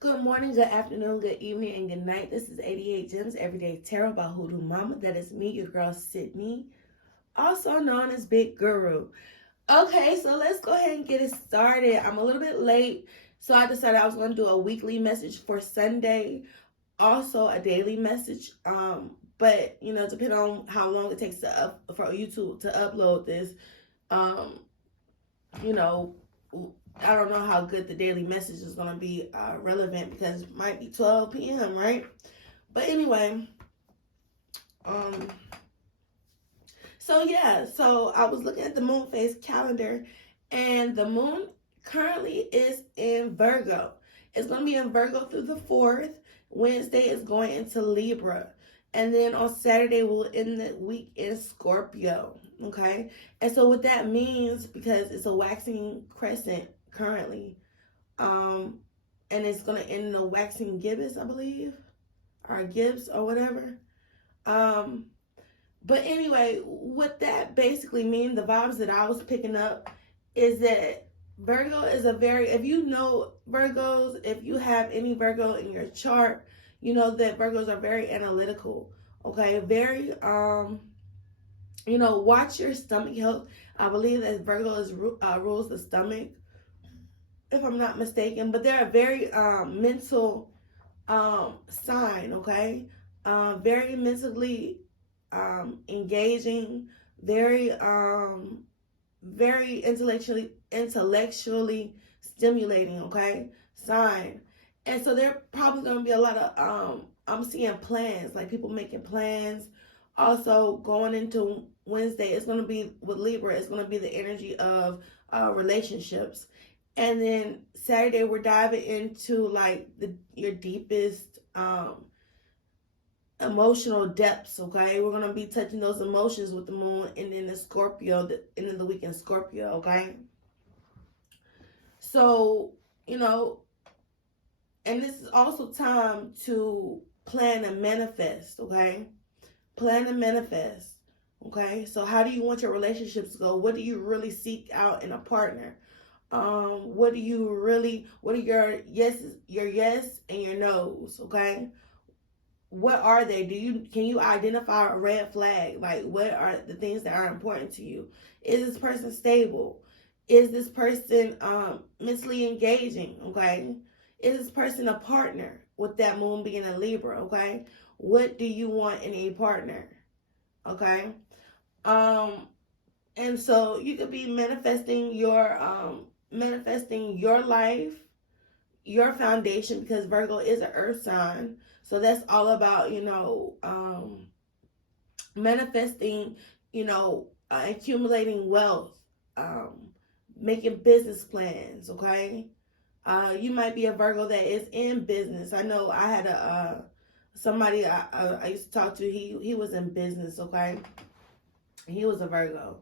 Good morning, good afternoon, good evening, and good night. This is 88 Gems Everyday Tarot by Hoodoo Mama. That is me, your girl Sydney, also known as Big Guru. Okay, so let's go ahead and get it started. I'm a little bit late, so I decided I was going to do a weekly message for Sunday, also a daily message. But depending on how long it takes for YouTube to upload this, um, you know, I don't know how good the daily message is going to be relevant because it might be 12 p.m., right? But anyway, um, so I was looking at the moon phase calendar, and the moon currently is in Virgo. It's going to be in Virgo through the 4th. Wednesday is going into Libra. And then on Saturday, we'll end the week in Scorpio. Okay. And so what that means, because it's a waxing crescent currently, um, and it's going to end in a waxing gibbous, I believe, or Gibbs or whatever. Um, but anyway, what that basically means, the vibes that I was picking up is that Virgo is if you know Virgos, if you have any Virgo in your chart, you know that Virgos are very analytical. Okay, very, watch your stomach health. I believe that Virgo rules the stomach, if I'm not mistaken, but they're a very mental sign, okay? Very mentally engaging, very very intellectually stimulating, okay? Sign. And so there probably gonna be a lot of I'm seeing plans, like people making plans. Also going into Wednesday, it's gonna be with Libra, it's gonna be the energy of relationships. And then Saturday we're diving into like your deepest emotional depths. Okay, we're gonna be touching those emotions with the moon, and then the Scorpio, the end of the week in Scorpio. Okay, so you know, and this is also time to plan and manifest. Okay, plan and manifest. Okay, so how do you want your relationships to go? What do you really seek out in a partner? What do you really? What are your yes and your no's? Okay, what are they? Can you identify a red flag? Like, what are the things that are important to you? Is this person stable? Is this person mentally engaging? Okay, is this person a partner with that moon being a Libra? Okay, what do you want in a partner? Okay, um and so you could be manifesting your life, your foundation, because Virgo is an earth sign. So that's all about, manifesting, accumulating wealth, um, making business plans, okay? You might be a Virgo that is in business. I know I had somebody I used to talk to, he was in business, okay? He was a Virgo.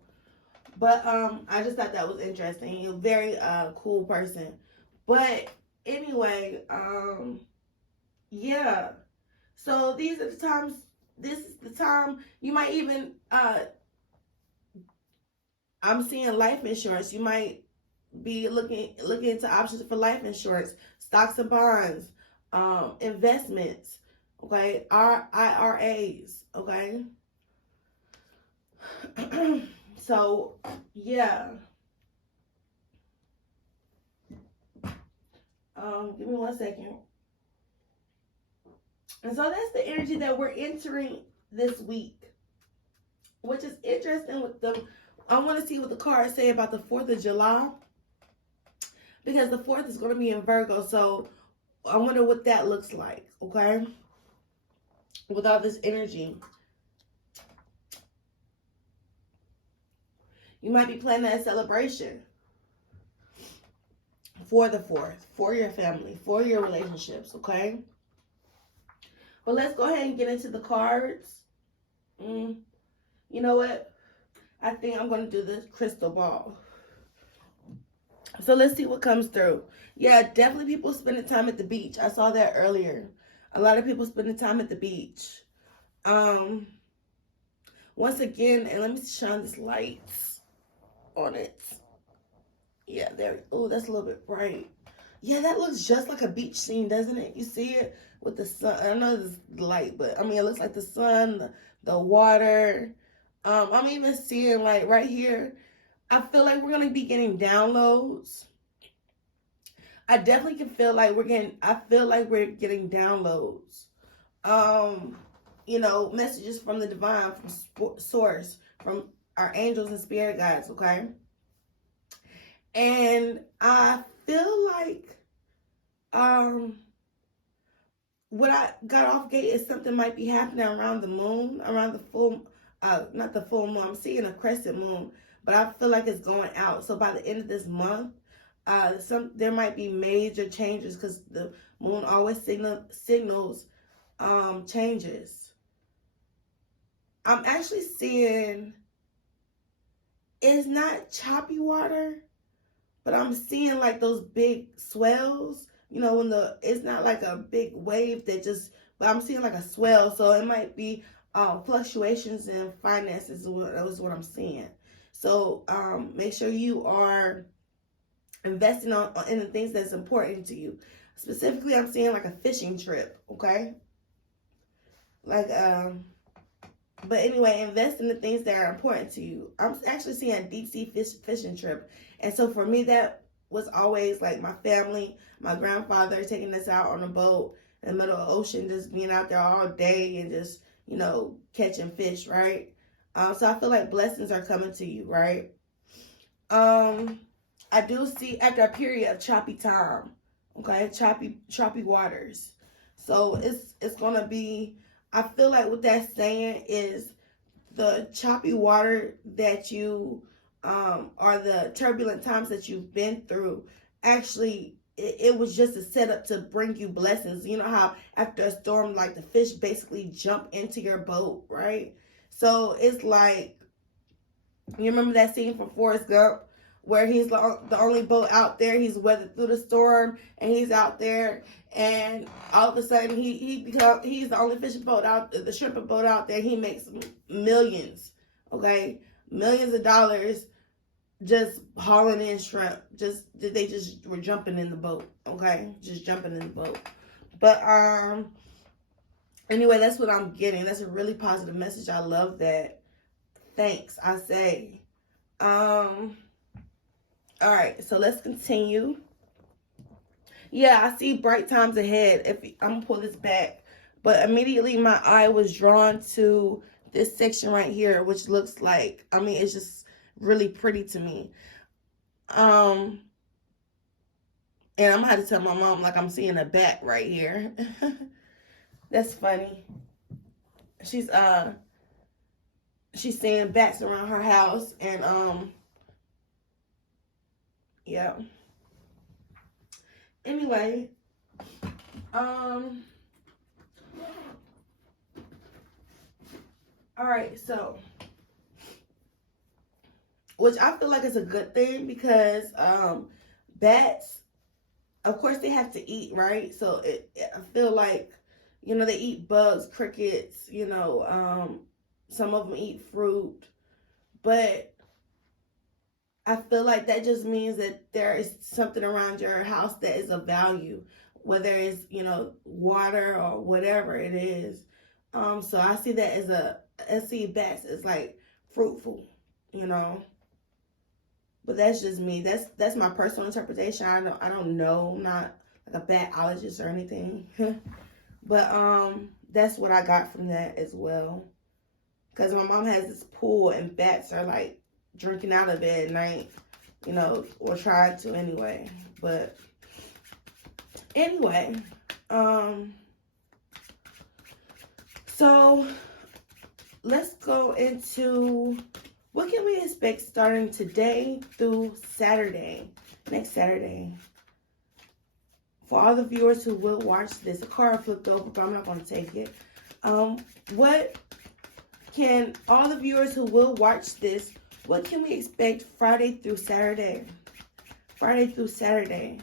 But I just thought that was interesting. A very cool person. But anyway, yeah. So these are the times. This is the time you might even. I'm seeing life insurance. You might be looking into options for life insurance, stocks and bonds, investments. Okay, IRAs. Okay. So yeah. Give me 1 second. And so that's the energy that we're entering this week, which is interesting with the. I want to see what the cards say about the 4th of July, because the 4th is going to be in Virgo. So I wonder what that looks like, okay? With all this energy. You might be planning a celebration for the 4th, for your family, for your relationships, okay? But let's go ahead and get into the cards. You know what? I think I'm going to do the crystal ball. So let's see what comes through. Yeah, definitely people spending time at the beach. I saw that earlier. A lot of people spending time at the beach. Once again, and let me shine this light on it. Yeah, there. Oh, that's a little bit bright. Yeah, that looks just like a beach scene, doesn't it? You see it with the sun. I know it's light, but I mean, it looks like the sun, the water. I'm even seeing like right here. I feel like we're gonna be getting downloads. I definitely can feel like we're getting. I feel like we're getting downloads. Um, messages from the divine, from source, from our angels and spirit guides. Okay, and I feel like what I got off gate is something might be happening around the moon, around the full, not the full moon. I'm seeing a crescent moon, but I feel like it's going out. So by the end of this month, there might be major changes because the moon always signals changes. I'm actually seeing it's not choppy water, but I'm seeing like those big swells. When it's not like a big wave that just, but I'm seeing like a swell. So it might be fluctuations in finances. Is what I'm seeing. So make sure you are investing in the things that's important to you. Specifically, I'm seeing like a fishing trip. Okay, like but anyway, invest in the things that are important to you. I'm actually seeing a deep sea fishing trip. And so for me, that was always like my family, my grandfather taking us out on a boat in the middle of the ocean, just being out there all day and just, catching fish, right? So I feel like blessings are coming to you, right? I do see after a period of choppy time, okay, choppy waters. So it's gonna be, I feel like what that's saying is the choppy water that you or the turbulent times that you've been through, actually it was just a setup to bring you blessings. You know how after a storm, like the fish basically jump into your boat, right? So it's like, you remember that scene from Forrest Gump where he's the only boat out there. He's weathered through the storm and he's out there, and all of a sudden he's the only fishing boat out, the shrimp boat out there. He makes millions, okay, millions of dollars just hauling in shrimp. They just were jumping in the boat, okay, just jumping in the boat. But anyway, that's what I'm getting. That's a really positive message. I love that. Thanks, I say. All right, so let's continue. Yeah, I see bright times ahead. I'm gonna pull this back, but immediately my eye was drawn to this section right here, which looks like, I mean, it's just really pretty to me. And I'm gonna have to tell my mom, like, I'm seeing a bat right here. That's funny. She's seeing bats around her house, and yeah. Anyway, all right, so, which I feel like is a good thing because bats, of course, they have to eat, right? So I feel like, they eat bugs, crickets, some of them eat fruit, but I feel like that just means that there is something around your house that is of value, whether it's, water or whatever it is. So I see that I see bats as like fruitful, you know. But that's just me. That's my personal interpretation. I don't know. I'm not like a batologist or anything. But that's what I got from that as well. Because my mom has this pool and bats are like drinking out of it at night, or try to anyway. But anyway, so let's go into what can we expect starting today through Saturday, next Saturday. For all the viewers who will watch this, the card flipped over, but I'm not going to take it. What can all the viewers who will watch this, what can we expect Friday through Saturday? Friday through Saturday,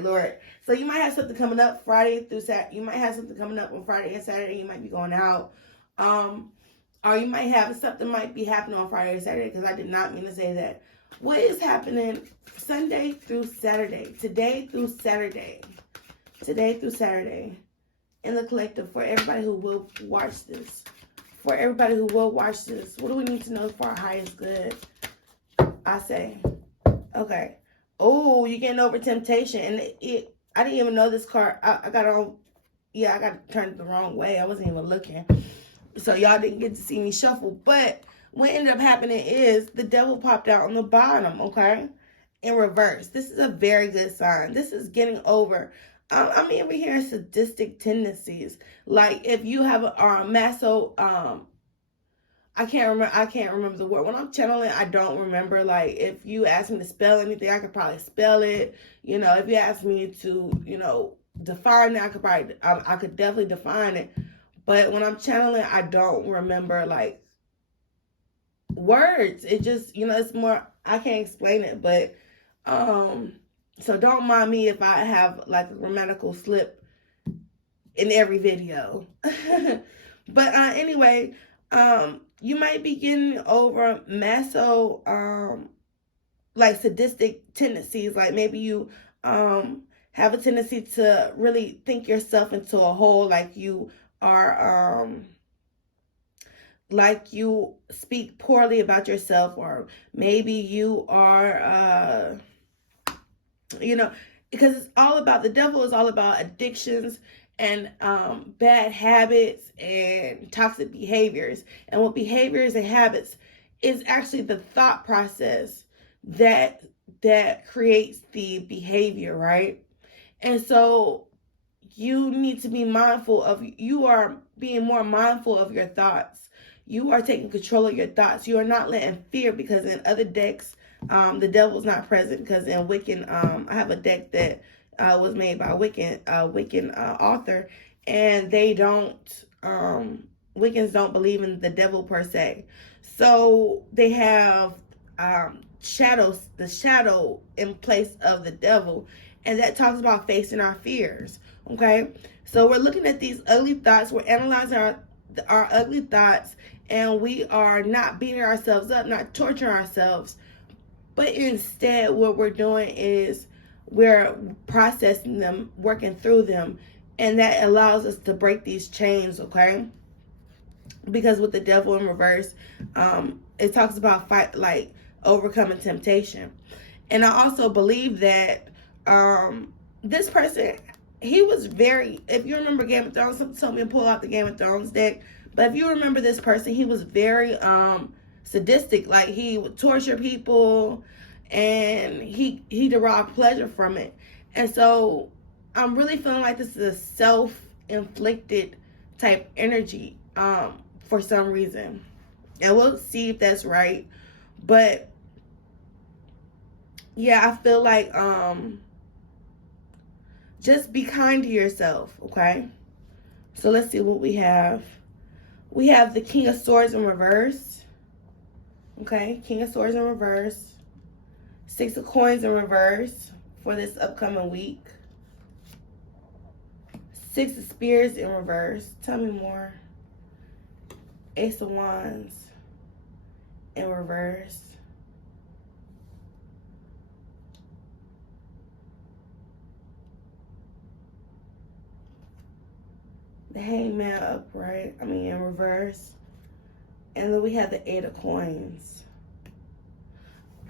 Lord. So you might have something coming up Friday through Saturday. You might have something coming up on Friday and Saturday. You might be going out. Or you might have something might be happening on Friday or Saturday, because I did not mean to say that. What is happening Sunday through Saturday, today through Saturday in the collective for everybody who will watch this? For everybody who will watch this, what do we need to know for our highest good? I say, okay. Oh, you're getting over temptation, and I didn't even know this card. I got on. Yeah, I got turned the wrong way. I wasn't even looking, so y'all didn't get to see me shuffle. But what ended up happening is the devil popped out on the bottom. Okay, in reverse. This is a very good sign. This is getting over. I'm even hearing sadistic tendencies. Like if you have a maso, I can't remember the word. When I'm channeling, I don't remember. Like if you ask me to spell anything, I could probably spell it. You know, if you ask me to, define it, I could definitely define it. But when I'm channeling, I don't remember like words. It just, it's more, I can't explain it, but so don't mind me if I have like a grammatical slip in every video. But anyway, you might be getting over like sadistic tendencies. Like maybe you have a tendency to really think yourself into a hole, like you are like you speak poorly about yourself, or maybe you are because it's all about, the devil is all about addictions and bad habits and toxic behaviors. And what behaviors and habits is actually the thought process that creates the behavior, right? And so you need to be mindful of, you are being more mindful of your thoughts. You are taking control of your thoughts. You are not letting fear, because in other decks, the devil's not present, because in Wiccan, I have a deck that was made by a Wiccan author, and they don't, Wiccans don't believe in the devil per se. So they have the shadow in place of the devil, and that talks about facing our fears. Okay, so we're looking at these ugly thoughts, we're analyzing our ugly thoughts, and we are not beating ourselves up, not torturing ourselves, but instead what we're doing is we're processing them, working through them, and that allows us to break these chains. Okay, because with the devil in reverse, it talks about overcoming temptation. And I also believe that this person, he was very, if you remember Game of Thrones, someone told me to pull out the Game of Thrones deck, but if you remember this person, he was very sadistic. Like he would torture people, and he derived pleasure from it. And so I'm really feeling like this is a self-inflicted type energy for some reason, and we'll see if that's right. But yeah, I feel like just be kind to yourself. Okay, so let's see what we have. We have the King of Swords in reverse. Okay, King of Swords in reverse. Six of Coins in reverse for this upcoming week. Six of Spears in reverse. Tell me more. Ace of Wands in reverse. The Hangman upright, in reverse. And then we have the Eight of Coins.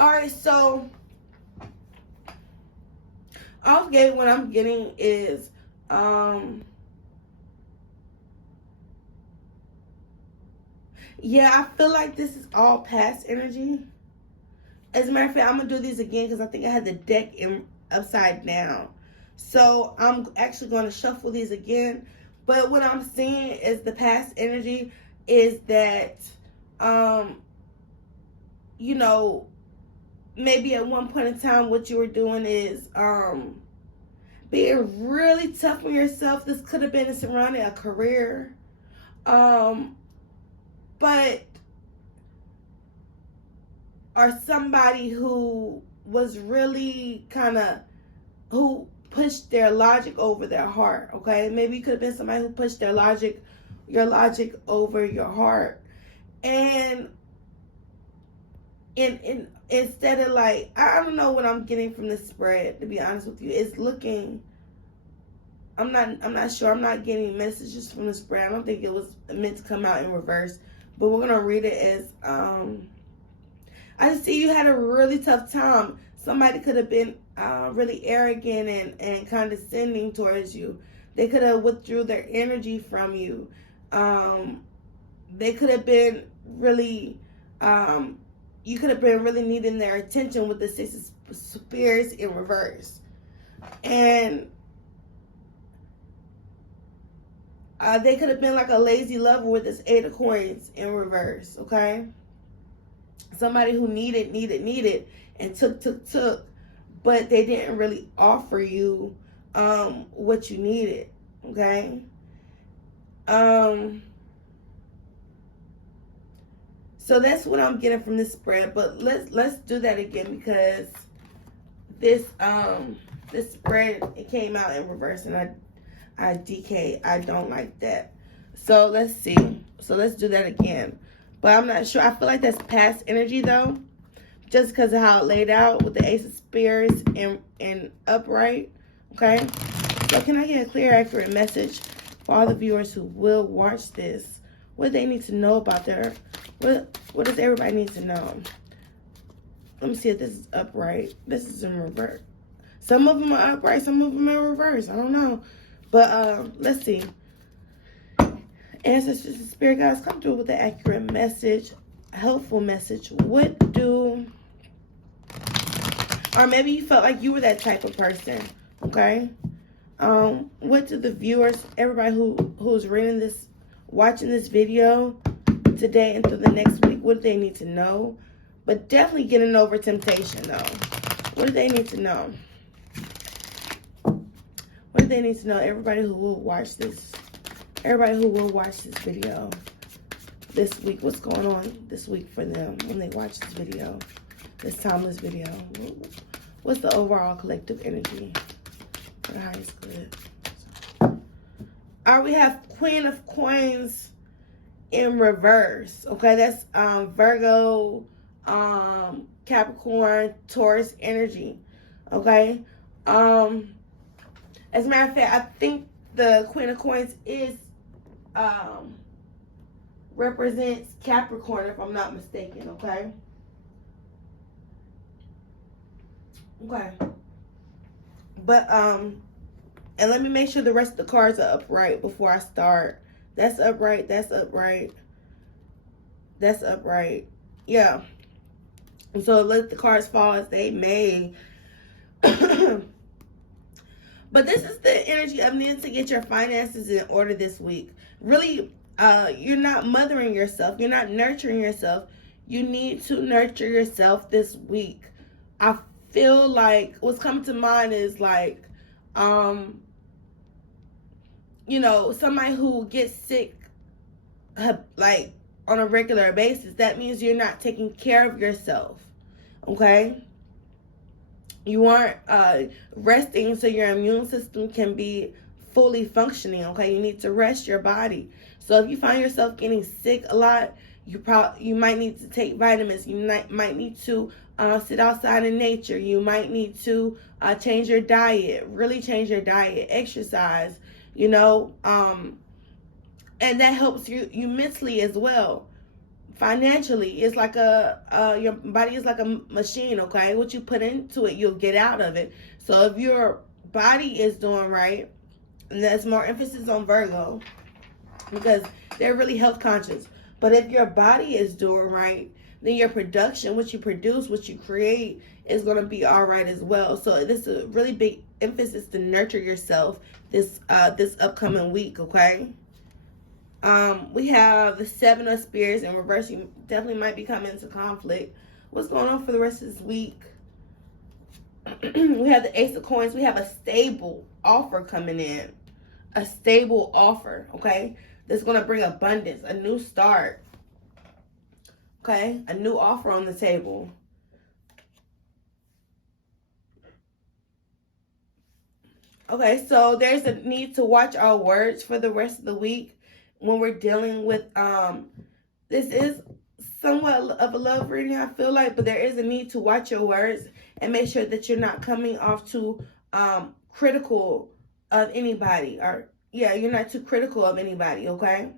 Alright, so off-gate, what I'm getting is yeah, I feel like this is all past energy. As a matter of fact, I'm gonna do these again because I think I had the deck upside down. So I'm actually going to shuffle these again. But what I'm seeing is the past energy is that, maybe at one point in time, what you were doing is being really tough on yourself. This could have been surrounding a career. But or somebody who was really who pushed their logic over their heart. Okay, maybe it could have been somebody who pushed your logic over your heart. And instead of like, I don't know what I'm getting from this spread, to be honest with you. It's looking, I'm not sure. I'm not getting messages from the spread. I don't think it was meant to come out in reverse. But we're gonna read it as I just see you had a really tough time. Somebody could have been really arrogant and condescending towards you. They could have withdrew their energy from you. They could have been really you could have been really needing their attention with the Six of Spears in reverse. And they could have been like a lazy lover with this Eight of Coins in reverse, okay? Somebody who needed, and took, but they didn't really offer you what you needed, okay? So that's what I'm getting from this spread. But let's do that again, because this spread, it came out in reverse, and I DK. I don't like that. So let's see. So let's do that again. But I'm not sure. I feel like that's past energy though, just because of how it laid out with the Ace of Spears and upright. Okay. So can I get a clear, accurate message for all the viewers who will watch this? What do they need to know about their, what does everybody need to know? Let me see if this is upright. This is in reverse. Some of them are upright, some of them are in reverse. I don't know. But let's see. Ancestors and spirit guides, come through with an accurate message, a helpful message. What do, or maybe you felt like you were that type of person, okay? What do the viewers, everybody who's reading this, watching this video today and through the next week, what do they need to know? But definitely getting over temptation though. What do they need to know? What do they need to know? Everybody who will watch this. Everybody who will watch this video this week. What's going on this week for them when they watch this video? This timeless video. What's the overall collective energy for the highest good? We have Queen of Coins in reverse. Okay, that's Virgo, Capricorn, Taurus energy. Okay. As a matter of fact, I think the Queen of Coins is represents Capricorn, if I'm not mistaken. Okay. Okay. But and let me make sure the rest of the cards are upright before I start. That's upright. That's upright. That's upright. Yeah. And so let the cards fall as they may. But this is the energy of needing to get your finances in order this week. Really, you're not mothering yourself. You're not nurturing yourself. You need to nurture yourself this week. I feel like what's coming to mind is like, you know, somebody who gets sick, like on a regular basis. That means you're not taking care of yourself. Okay. You aren't resting so your immune system can be fully functioning, okay? You need to rest your body. So if you find yourself getting sick a lot, you might need to take vitamins. You might need to sit outside in nature. You might need to change your diet, really change your diet, exercise, you know, and that helps you mentally as well. Financially, it's like your body is like a machine, okay? What you put into it, you'll get out of it. So if your body is doing right, and there's more emphasis on Virgo, because they're really health conscious. But if your body is doing right, then your production, what you produce, what you create, is going to be all right as well. So this is a really big emphasis to nurture yourself this upcoming week, okay? We have the Seven of Spears in reverse. You definitely might be coming into conflict. What's going on for the rest of this week? We have the Ace of Coins. We have a stable offer coming in. A stable offer, okay? That's going to bring abundance, a new start. Okay? A new offer on the table. Okay, so there's a need to watch our words for the rest of the week when we're dealing with this is somewhat of a love reading, I feel like, but there is a need to watch your words and make sure that you're not coming off too critical of anybody, or yeah, you're not too critical of anybody, okay?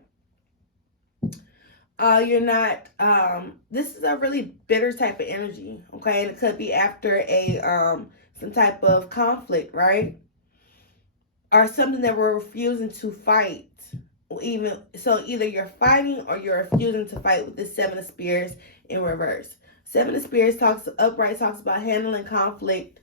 You're not this is a really bitter type of energy, okay? And it could be after a some type of conflict, right? Or something that we're refusing to fight. Even so, either you're fighting or you're refusing to fight with the Seven of Spears in reverse. Seven of Spears talks about handling conflict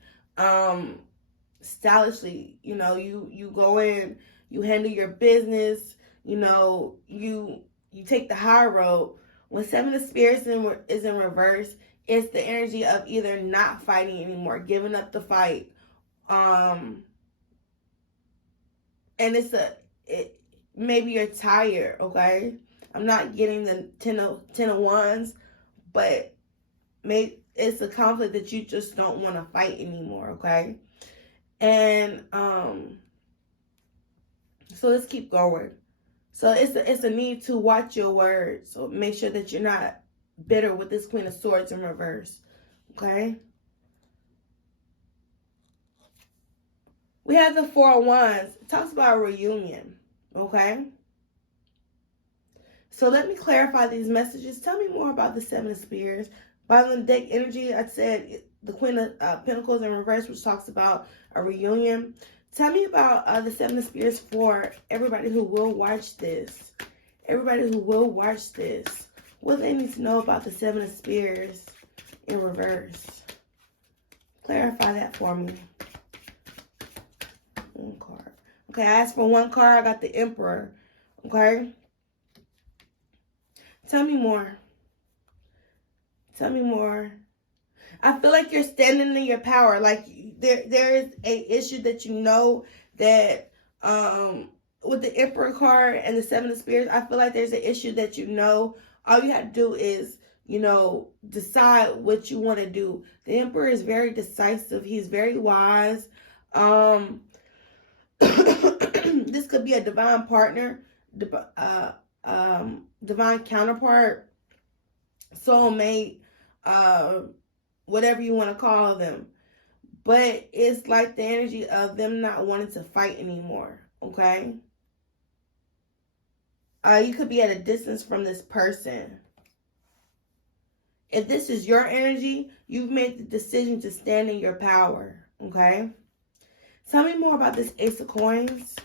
stylishly. You know, you go in, you handle your business, you know, you take the high road. When Seven of Spears is in reverse, it's the energy of either not fighting anymore, giving up the fight, and maybe you're tired, okay? I'm not getting the 10 of wands, but it's a conflict that you just don't want to fight anymore, okay? And so let's keep going. So it's a need to watch your words. So make sure that you're not bitter with this Queen of Swords in reverse, okay? We have the Four of Wands. It talks about a reunion, okay? So let me clarify these messages. Tell me more about the Seven of Spears. Bottom of the deck energy, I said the Queen of Pentacles in reverse, which talks about a reunion. Tell me about the Seven of Spears for everybody who will watch this. Everybody who will watch this. What do they need to know about the Seven of Spears in reverse? Clarify that for me. One card. Okay, I asked for one card. I got the Emperor. Okay. Tell me more. Tell me more. I feel like you're standing in your power. Like there is a issue that you know that with the Emperor card and the Seven of Spears, I feel like there's an issue that you know. All you have to do is, you know, decide what you want to do. The Emperor is very decisive. He's very wise. This could be a divine partner, divine counterpart, soulmate, whatever you want to call them. But it's like the energy of them not wanting to fight anymore, okay? You could be at a distance from this person. If this is your energy, you've made the decision to stand in your power, okay? Tell me more about this Ace of Coins.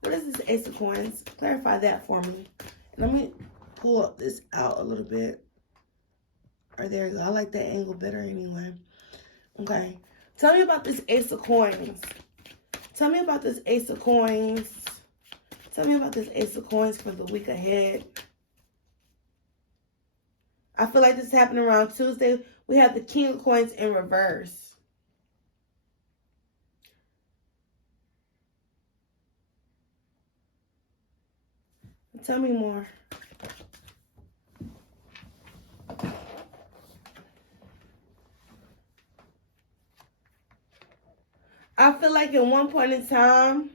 What is this Ace of Coins? Clarify that for me. And let me pull up this out a little bit. Or there you go. I like that angle better anyway. Okay. Tell me about this Ace of Coins. Tell me about this Ace of Coins. Tell me about this Ace of Coins for the week ahead. I feel like this happened around Tuesday. We have the King of Coins in reverse. Tell me more. I feel like at one point in time,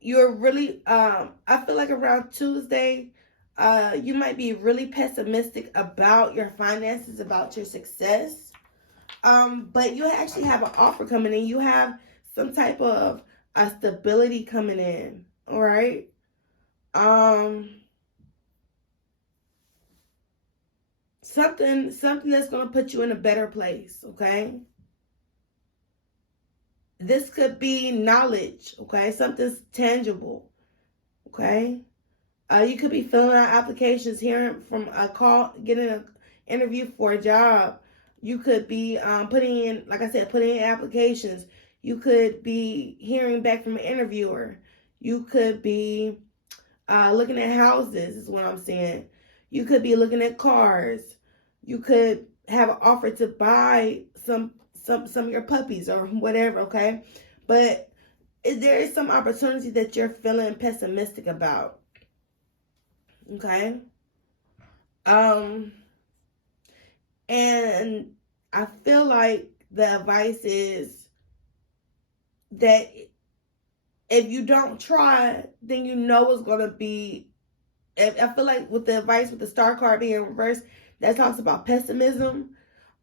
you're really, I feel like around Tuesday, you might be really pessimistic about your finances, about your success. But you actually have an offer coming in. You have some type of stability coming in. All right. Something that's going to put you in a better place. Okay. This could be knowledge. Okay. Something's tangible. Okay. You could be filling out applications, hearing from a call, getting an interview for a job. You could be putting in, like I said, putting in applications. You could be hearing back from an interviewer. You could be looking at houses, is what I'm saying. You could be looking at cars. You could have an offer to buy some of your puppies or whatever, okay? But there is some opportunity that you're feeling pessimistic about. Okay. And I feel like the advice is that if you don't try, then you know it's going to be I feel like with the advice with the star card being reversed, that talks about pessimism.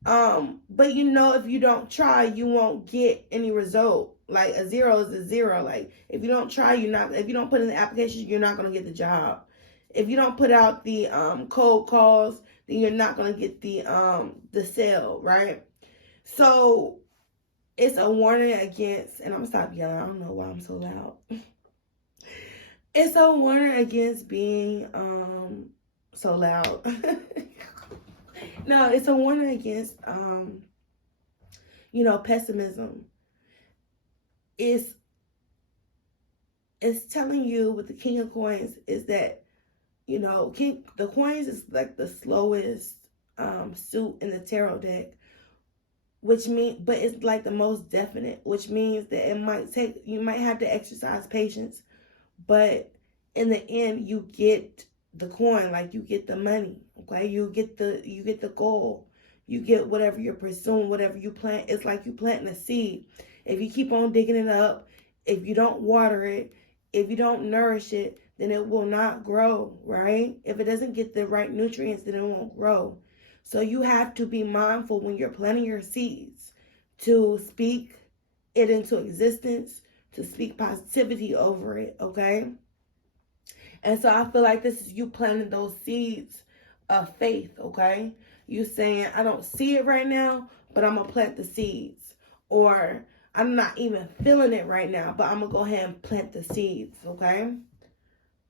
But you know, if you don't try, you won't get any result. Like a zero is a zero. Like if you don't try, if you don't put in the application, you're not gonna get the job. If you don't put out the cold calls, then you're not gonna get the sale, right? So it's a warning against, and I'm gonna stop yelling. I don't know why I'm so loud. It's a warning against being so loud. No, it's a warning against pessimism. It's telling you with the King of Coins is that, the coins is like the slowest suit in the tarot deck, but it's like the most definite, which means that you might have to exercise patience, but in the end you get the coin, like you get the money, okay? You get the goal, you get whatever you're pursuing, whatever you plant. It's like you planting a seed. If you keep on digging it up, if you don't water it, if you don't nourish it, then it will not grow, right? If it doesn't get the right nutrients, then it won't grow. So you have to be mindful when you're planting your seeds to speak it into existence, to speak positivity over it, okay? And so I feel like this is you planting those seeds of faith, okay? You saying, I don't see it right now, but I'm going to plant the seeds. Or I'm not even feeling it right now, but I'm going to go ahead and plant the seeds, okay?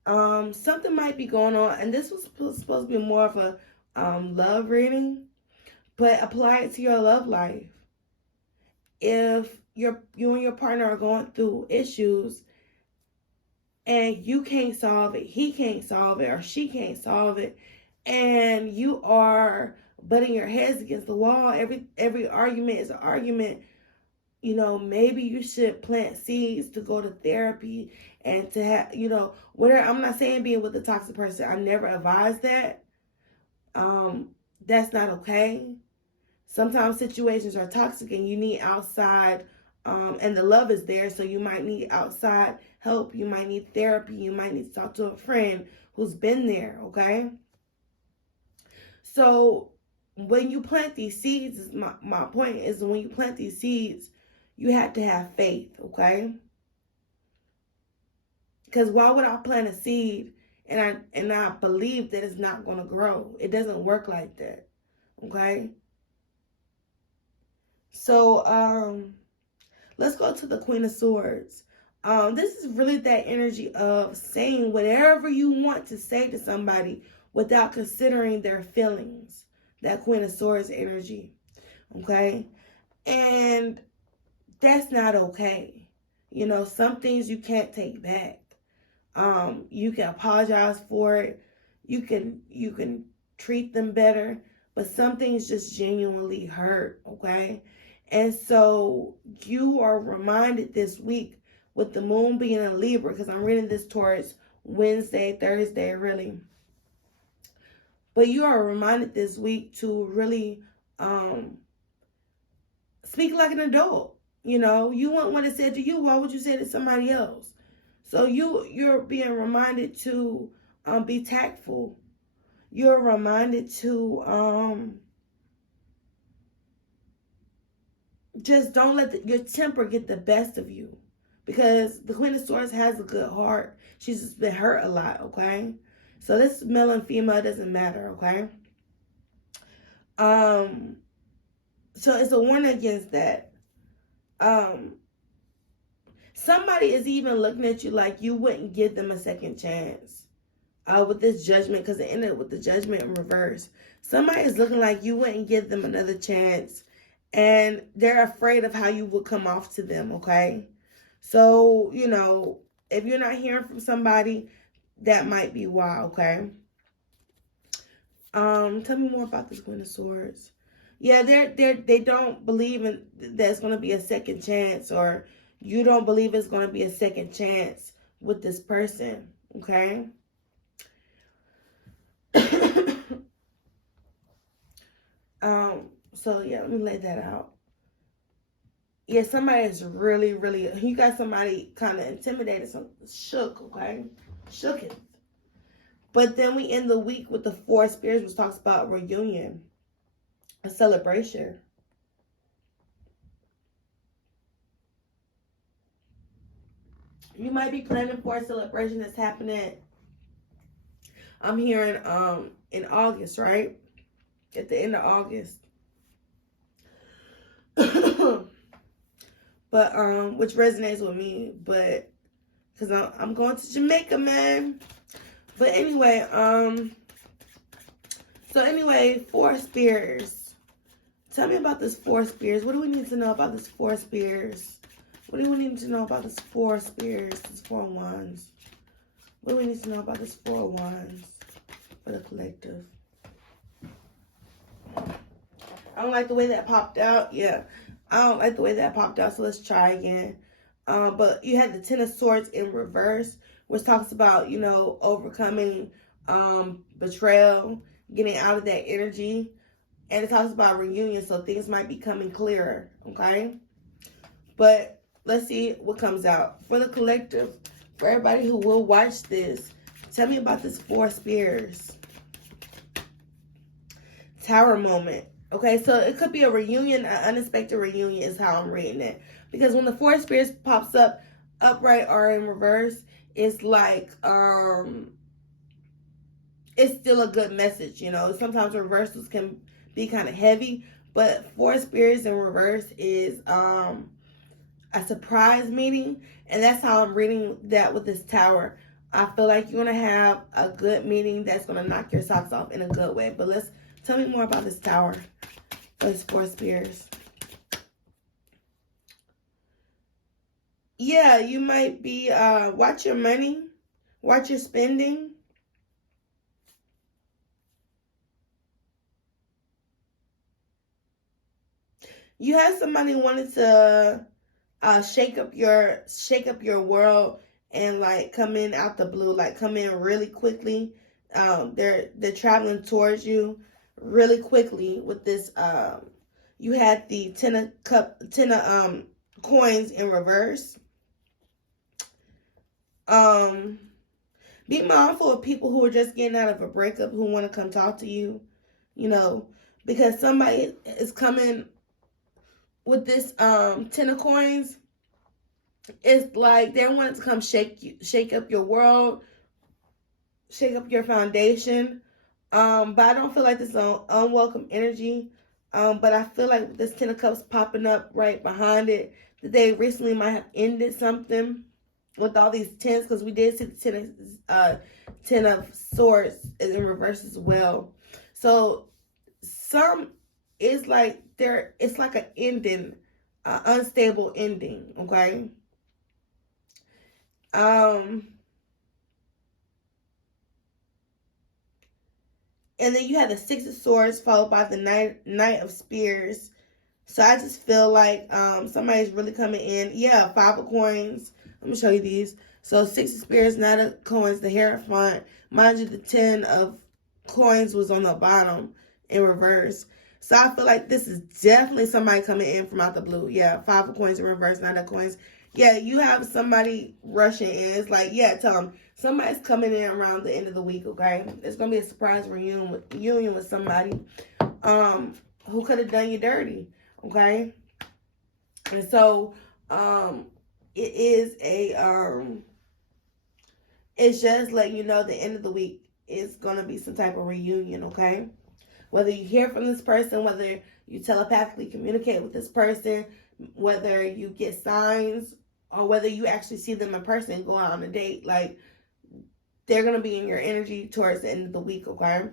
Something might be going on, and this was supposed to be more of a love reading, but apply it to your love life. If you and your partner are going through issues and you can't solve it, he can't solve it, or she can't solve it, and you are butting your heads against the wall, every argument is an argument, maybe you should plant seeds to go to therapy and to have, whatever. I'm not saying being with a toxic person. I never advise that. That's not okay. Sometimes situations are toxic and you need outside, and the love is there, so you might need outside help. You might need therapy. You might need to talk to a friend who's been there, okay? So when you plant these seeds, my point is when you plant these seeds, you have to have faith, okay? Because why would I plant a seed and I believe that it's not going to grow? It doesn't work like that, okay? So let's go to the Queen of Swords. This is really that energy of saying whatever you want to say to somebody without considering their feelings. That Queen of Swords energy, okay? And that's not okay. Some things you can't take back. You can apologize for it. You can treat them better, but some things just genuinely hurt, okay? And so you are reminded this week with the moon being in Libra, because I'm reading this towards Wednesday, Thursday, really. But you are reminded this week to really speak like an adult. You want what it said to you, why would you say it to somebody else? So you're being reminded to be tactful. You're reminded to just don't let your temper get the best of you, because the Queen of Swords has a good heart. She's just been hurt a lot, okay? So this male and female doesn't matter, okay? So it's a warning against that. Somebody is even looking at you like you wouldn't give them a second chance. With this judgment, because it ended with the judgment in reverse. Somebody is looking like you wouldn't give them another chance, and they're afraid of how you would come off to them, okay? So, if you're not hearing from somebody, that might be why, okay? Tell me more about this Queen of Swords. Yeah, they don't believe in there's going to be a second chance, or you don't believe it's going to be a second chance with this person, okay? So yeah, let me lay that out. Yeah, somebody is really, really, you got somebody kind of intimidated, shook, okay? Shook it. But then we end the week with the Four Spirits, which talks about reunion, a celebration. You might be planning for a celebration that's happening. I'm hearing in August, right? At the end of August. But which resonates with me, but because I'm going to Jamaica, man. But anyway, Four Spirits. Tell me about this Four Spirits. What do we need to know about this Four Spirits? What do we need to know about this Four Spirits? This Four Wands. What do we need to know about this Four Wands for the collective? I don't like the way that popped out. Yeah, I don't like the way that popped out. So let's try again. But you had the Ten of Swords in reverse, which talks about, you know, overcoming betrayal, getting out of that energy. And it talks about reunion, so things might be coming clearer, okay? But let's see what comes out. For the collective, for everybody who will watch this, tell me about this Four Spirits. Tower moment. Okay, so it could be a reunion, an unexpected reunion is how I'm reading it. Because when the Four Spirits pops up, upright or in reverse, it's like, it's still a good message, you know. Sometimes reversals can be kind of heavy, but Four Spirits in reverse is a surprise meeting, and that's how I'm reading that with this Tower. I feel like you're going to have a good meeting that's going to knock your socks off in a good way. But tell me more about this Tower. Those Four Spirits. Yeah, you might be, watch your money, watch your spending. You have somebody wanting to shake up your world and like come in out the blue, like come in really quickly. They're traveling towards you really quickly with this. You had the ten of coins in reverse. Be mindful of people who are just getting out of a breakup who want to come talk to you, you know, because somebody is coming with this ten of coins. It's like they want to come shake up your world, shake up your foundation. But I don't feel like this is an unwelcome energy. But I feel like this Ten of Cups popping up right behind it, that they recently might have ended something with all these tens, because we did see the Ten of Swords in reverse as well. So some is like it's like an ending, unstable ending, okay? And then you have the Six of Swords followed by the Knight of Spears. So I just feel like somebody's really coming in. Yeah, Five of Coins. Let me show you these. So Six of Spears, Knight of Coins, the Hierophant. Mind you, the Ten of Coins was on the bottom in reverse. So I feel like this is definitely somebody coming in from out the blue. Yeah, Five of Coins in reverse, Knight of Coins. Yeah, you have somebody rushing in. It's like, yeah, tell them somebody's coming in around the end of the week, okay? It's going to be a surprise reunion with somebody who could have done you dirty, okay? And so it is it's just letting you know the end of the week is going to be some type of reunion, okay? Whether you hear from this person, whether you telepathically communicate with this person, whether you get signs, or whether you actually see them in person and go out on a date, like, they're going to be in your energy towards the end of the week, okay?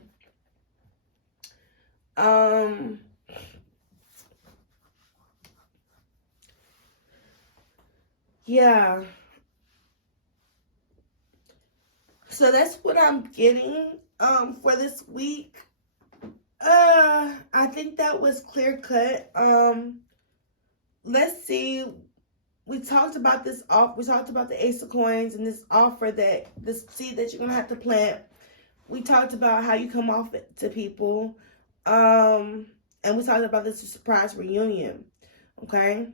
Yeah. So that's what I'm getting for this week. I think that was clear cut. Let's see. We talked about this off. We talked about the Ace of Coins and this offer, that this seed that you're gonna have to plant. We talked about how you come off it to people, and we talked about this surprise reunion. Okay.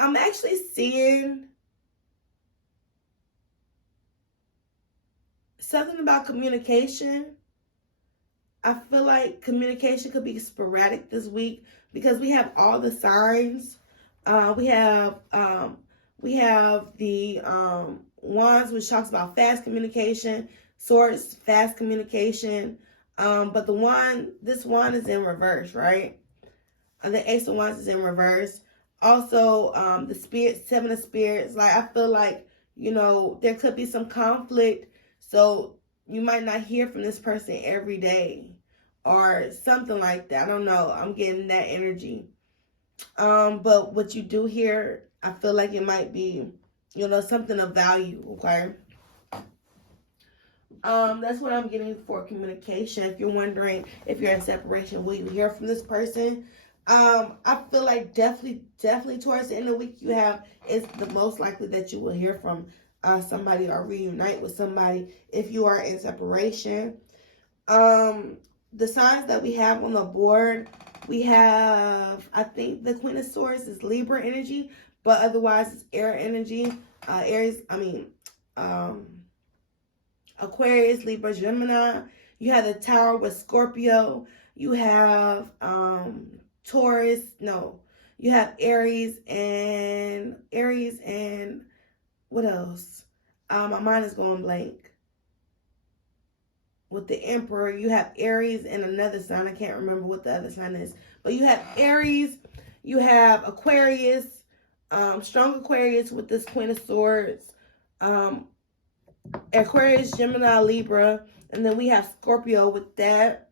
I'm actually seeing something about communication. I feel like communication could be sporadic this week because we have all the signs. We have the wands, which talks about fast communication, swords, fast communication. But this wand is in reverse, right? The Ace of Wands is in reverse. Also, the spirit, Seven of Spirits. Like, I feel like, there could be some conflict. So you might not hear from this person every day or something like that. I don't know. I'm getting that energy. But what you do hear, I feel like it might be, something of value, okay? That's what I'm getting for communication. If you're wondering if you're in separation, will you hear from this person? I feel like definitely towards the end of the week it's the most likely that you will hear from somebody or reunite with somebody if you are in separation. The signs that we have on the board, we have, I think the Queen of Swords is Libra energy, but otherwise it's air energy. Aquarius, Libra, Gemini. You have the Tower with Scorpio. You have Taurus. No, you have Aries and what else? My mind is going blank. With the Emperor, you have Aries and another sign. I can't remember what the other sign is. But you have Aries, you have Aquarius, strong Aquarius with this Queen of Swords, Aquarius, Gemini, Libra, and then we have Scorpio with that.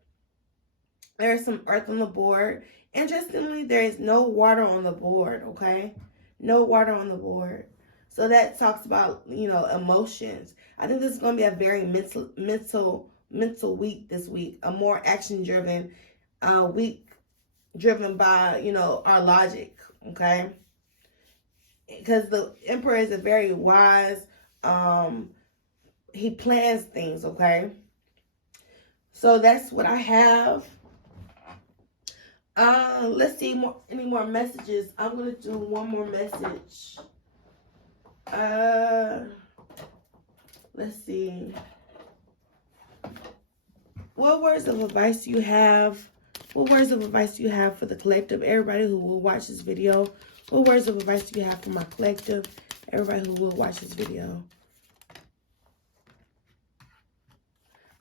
There's some earth on the board. Interestingly, there is no water on the board, okay? No water on the board. So that talks about, emotions. I think this is going to be a very mental week this week, a more action-driven week driven by, our logic, okay? Because the Emperor is a very wise, he plans things, okay? So that's what I have. Let's see any more messages. I'm going to do one more message. Let's see. What words of advice do you have? What words of advice do you have for the collective? Everybody who will watch this video. What words of advice do you have for my collective? Everybody who will watch this video.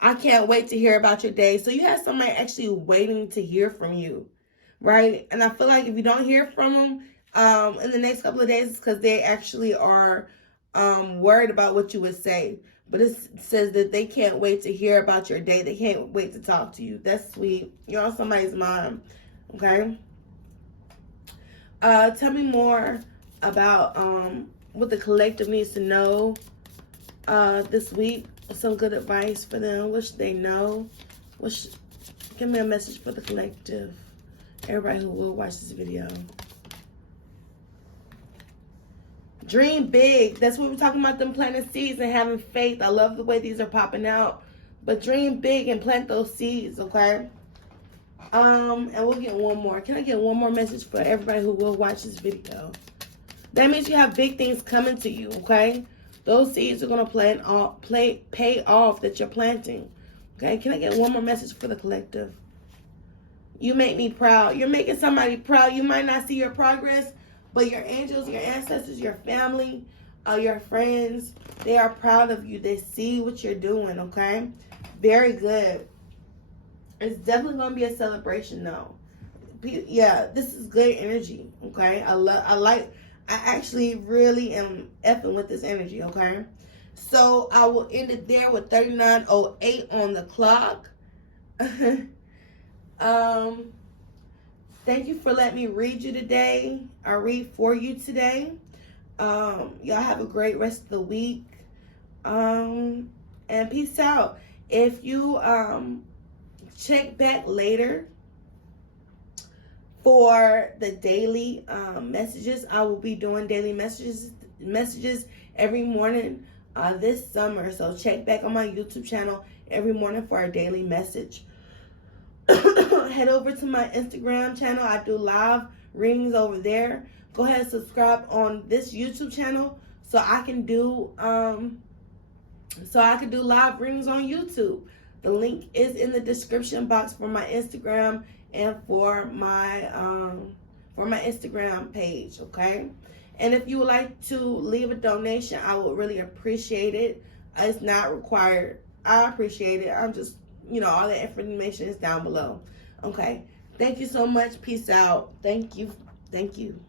I can't wait to hear about your day. So you have somebody actually waiting to hear from you, right? And I feel like if you don't hear from them in the next couple of days, it's because they actually are worried about what you would say. But it says that they can't wait to hear about your day. They can't wait to talk to you. That's sweet. You're on somebody's mind, okay? Tell me more about what the collective needs to know this week. Some good advice for them. What should they know? Give me a message for the collective. Everybody who will watch this video. Dream big. That's what we're talking about, them planting seeds and having faith. I love the way these are popping out. But dream big and plant those seeds, okay? And we'll get one more. Can I get one more message for everybody who will watch this video? That means you have big things coming to you, okay? Those seeds are going to pay off that you're planting. Okay, can I get one more message for the collective? You make me proud. You're making somebody proud. You might not see your progress, but your angels, your ancestors, your family, your friends, they are proud of you. They see what you're doing, okay? Very good. It's definitely going to be a celebration, though. Yeah, this is good energy, okay? I actually really am effing with this energy, okay? So I will end it there with 39:08 on the clock. Thank you for letting me read you today. I read for you today. Y'all have a great rest of the week. And peace out. If you check back later for the daily messages, I will be doing daily messages every morning this summer. So check back on my YouTube channel every morning for a daily message. Head over to my Instagram channel. I do live readings over there. go ahead and subscribe on this YouTube channel so I can do live readings on YouTube. The link is in the description box for my Instagram and for my Instagram page, okay? And if you would like to leave a donation, I would really appreciate it. It's not required. I appreciate it. I'm just, all the information is down below. Okay. Thank you so much. Peace out. Thank you. Thank you.